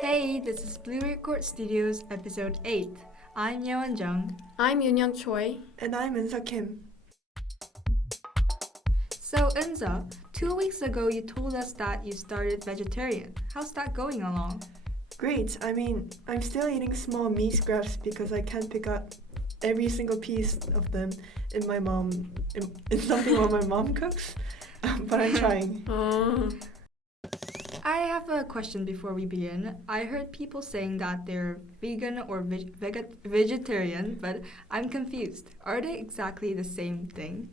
Hey, this is Blue Record Studios episode 8. I'm Yeon Jung. I'm Yoon Choi. And I'm Insa Kim. So Insa, 2 weeks ago you told us that you started vegetarian. How's that going along? Great. I'm still eating small meat scraps because I can't pick up every single piece of them in something what my mom cooks. But I'm trying. I have a question before we begin. I heard people saying that they're vegan or vegetarian, but I'm confused. Are they exactly the same thing?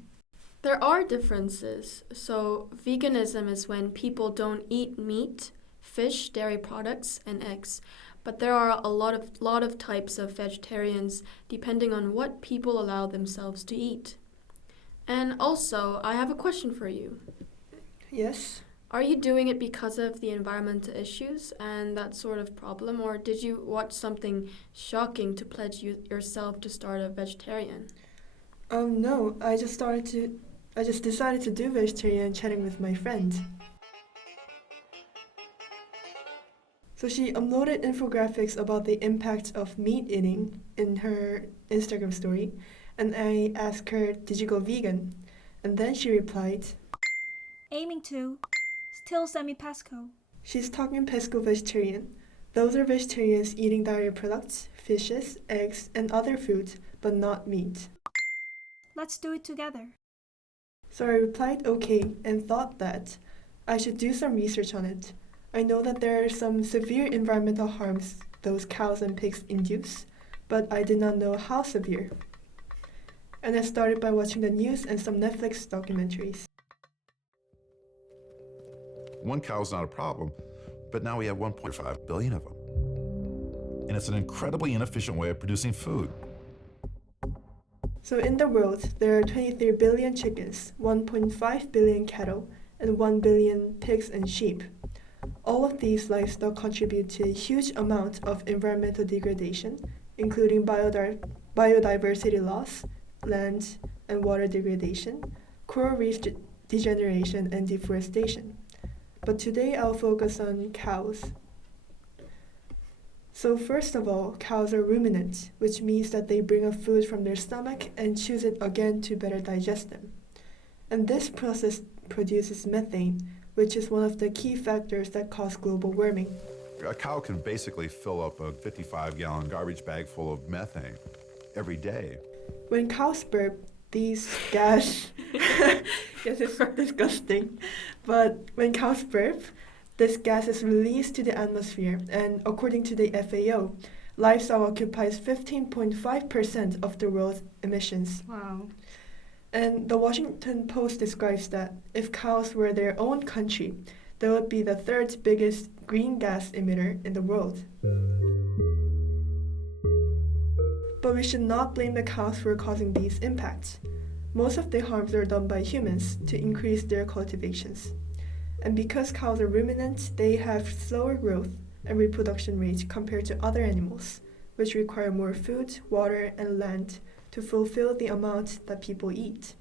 There are differences. So, veganism is when people don't eat meat, fish, dairy products, and eggs. But there are a lot of types of vegetarians depending on what people allow themselves to eat. And also, I have a question for you. Yes? Are you doing it because of the environmental issues and that sort of problem, or did you watch something shocking to pledge yourself to start a vegetarian? No. I just decided to do vegetarian chatting with my friend. So she uploaded infographics about the impact of meat eating in her Instagram story, and I asked her, "Did you go vegan?" And then she replied, Aiming to. Still semi-pesco. she's talking pesco vegetarian. Those are vegetarians eating dairy products, fishes, eggs, and other foods, but not meat. Let's do it together. So I replied okay and thought that I should do some research on it. I know that there are some severe environmental harms those cows and pigs induce, but I did not know how severe. And I started by watching the news and some Netflix documentaries. One cow's not a problem, but now we have 1.5 billion of them. And it's an incredibly inefficient way of producing food. So in the world, there are 23 billion chickens, 1.5 billion cattle, and 1 billion pigs and sheep. All of these livestock contribute to a huge amount of environmental degradation, including biodiversity loss, land and water degradation, coral reef degeneration, and deforestation. But today I'll focus on cows. So first of all, cows are ruminants, which means that they bring up food from their stomach and chew it again to better digest them. And this process produces methane, which is one of the key factors that cause global warming. A cow can basically fill up a 55-gallon garbage bag full of methane every day. When cows burp, these gas... Yes, it's disgusting. But when cows burp, this gas is released to the atmosphere, and according to the FAO, livestock occupies 15.5% of the world's emissions. Wow. And the Washington Post describes that if cows were their own country, they would be the third biggest green gas emitter in the world. But we should not blame the cows for causing these impacts. Most of the harms are done by humans to increase their cultivations. And because cows are ruminants, they have slower growth and reproduction rates compared to other animals, which require more food, water, and land to fulfill the amount that people eat.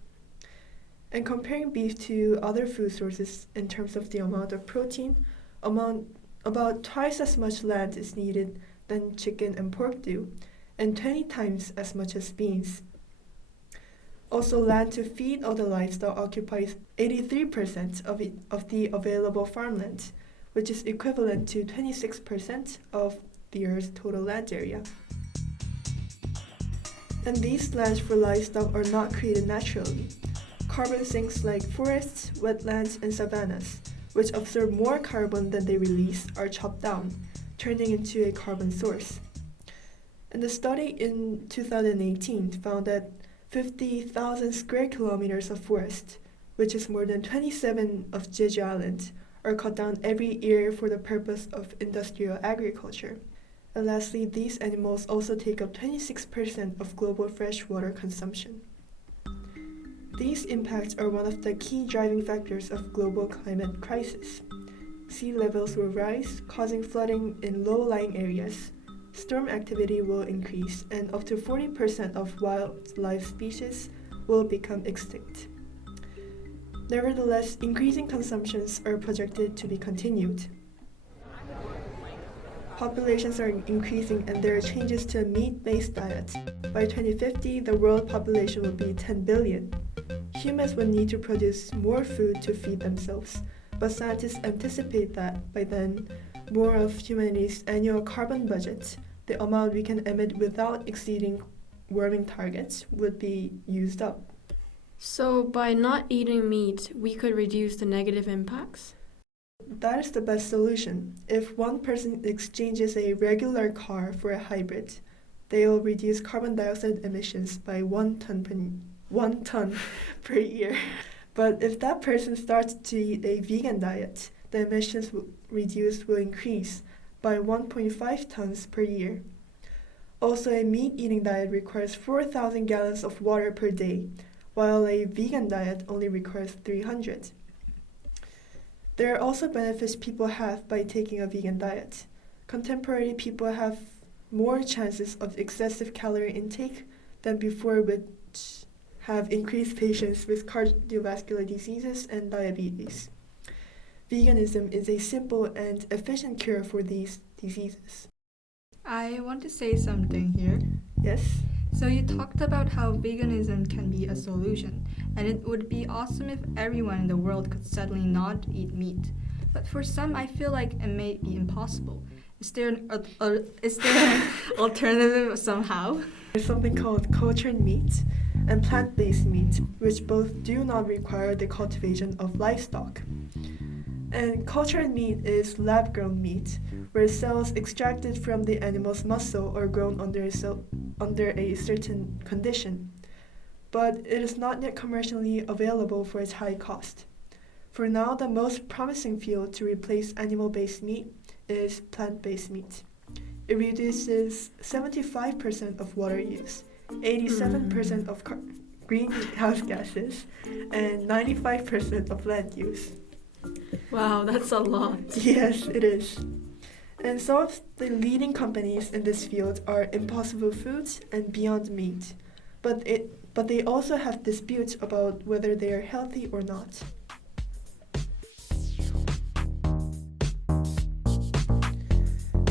And comparing beef to other food sources in terms of the amount of protein, about twice as much land is needed than chicken and pork do, and 20 times as much as beans. Also, land to feed all the livestock occupies 83% of the available farmland, which is equivalent to 26% of the Earth's total land area. And these lands for livestock are not created naturally. Carbon sinks like forests, wetlands, and savannas, which absorb more carbon than they release, are chopped down, turning into a carbon source. And the study in 2018 found that 50,000 square kilometers of forest, which is more than 27 of Jeju Island, are cut down every year for the purpose of industrial agriculture. And lastly, these animals also take up 26% of global freshwater consumption. These impacts are one of the key driving factors of global climate crisis. Sea levels will rise, causing flooding in low-lying areas. Storm activity will increase, and up to 40% of wildlife species will become extinct. Nevertheless, increasing consumptions are projected to be continued. Populations are increasing and there are changes to a meat-based diet. By 2050, the world population will be 10 billion. Humans will need to produce more food to feed themselves, but scientists anticipate that by then, more of humanity's annual carbon budget, the amount we can emit without exceeding warming targets, would be used up. So, by not eating meat, we could reduce the negative impacts? That is the best solution. If one person exchanges a regular car for a hybrid, they will reduce carbon dioxide emissions by 1 ton per year. But if that person starts to eat a vegan diet, the emissions will increase by 1.5 tons per year. Also, a meat-eating diet requires 4,000 gallons of water per day, while a vegan diet only requires 300. There are also benefits people have by taking a vegan diet. Contemporary people have more chances of excessive calorie intake than before, which have increased patients with cardiovascular diseases and diabetes. Veganism is a simple and efficient cure for these diseases. I want to say something here. Yes? So you talked about how veganism can be a solution, and it would be awesome if everyone in the world could suddenly not eat meat. But for some, I feel like it may be impossible. Is there an alternative somehow? There's something called cultured meat and plant-based meat, which both do not require the cultivation of livestock. And cultured meat is lab-grown meat, where cells extracted from the animal's muscle are grown under a certain condition. But it is not yet commercially available for its high cost. For now, the most promising field to replace animal-based meat is plant-based meat. It reduces 75% of water use, 87% of greenhouse gases, and 95% of land use. Wow, that's a lot. Yes, it is. And some of the leading companies in this field are Impossible Foods and Beyond Meat, but they also have disputes about whether they are healthy or not.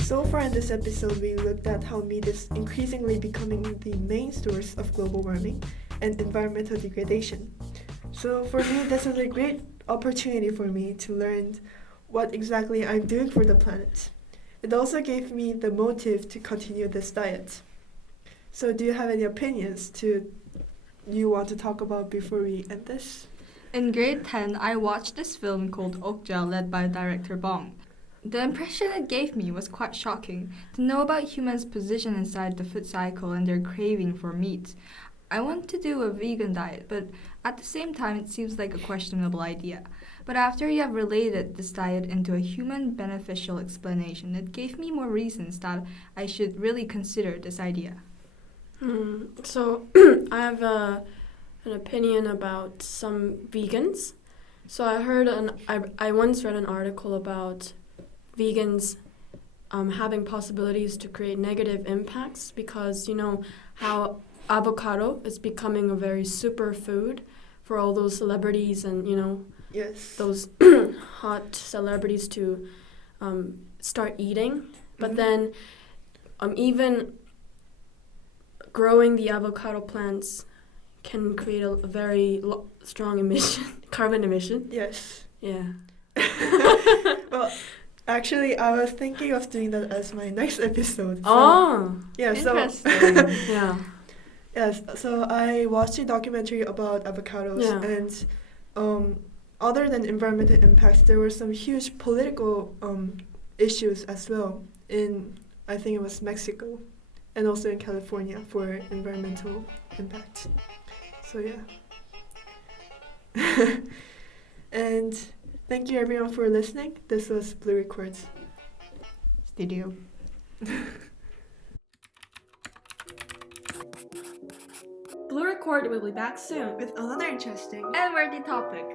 So far in this episode, we looked at how meat is increasingly becoming the main source of global warming and environmental degradation. So for me, this is a great opportunity for me to learn what exactly I'm doing for the planet. It also gave me the motive to continue this diet. So do you have any opinions you want to talk about before we end this? In grade 10, I watched this film called Okja led by director Bong. The impression it gave me was quite shocking to know about humans' position inside the food cycle and their craving for meat. I want to do a vegan diet, but at the same time it seems like a questionable idea. But after you have related this diet into a human beneficial explanation, it gave me more reasons that I should really consider this idea. So I have an opinion about some vegans. So I once read an article about vegans having possibilities to create negative impacts because you know how avocado is becoming a very super food for all those celebrities and you know Yes. those hot celebrities to start eating. But Mhm. then even growing the avocado plants can create a very strong emission, carbon emission. Yes. Yeah. Well, actually, I was thinking of doing that as my next episode. So, Oh, yeah. Interesting. yeah. Yes. So I watched a documentary about avocados, Yeah. and other than environmental impacts, there were some huge political issues as well I think it was Mexico, and also in California for environmental impact. So yeah. And thank you everyone for listening. This was Blue Records. Studio. Blue Record will be back soon. With another interesting And worthy topic.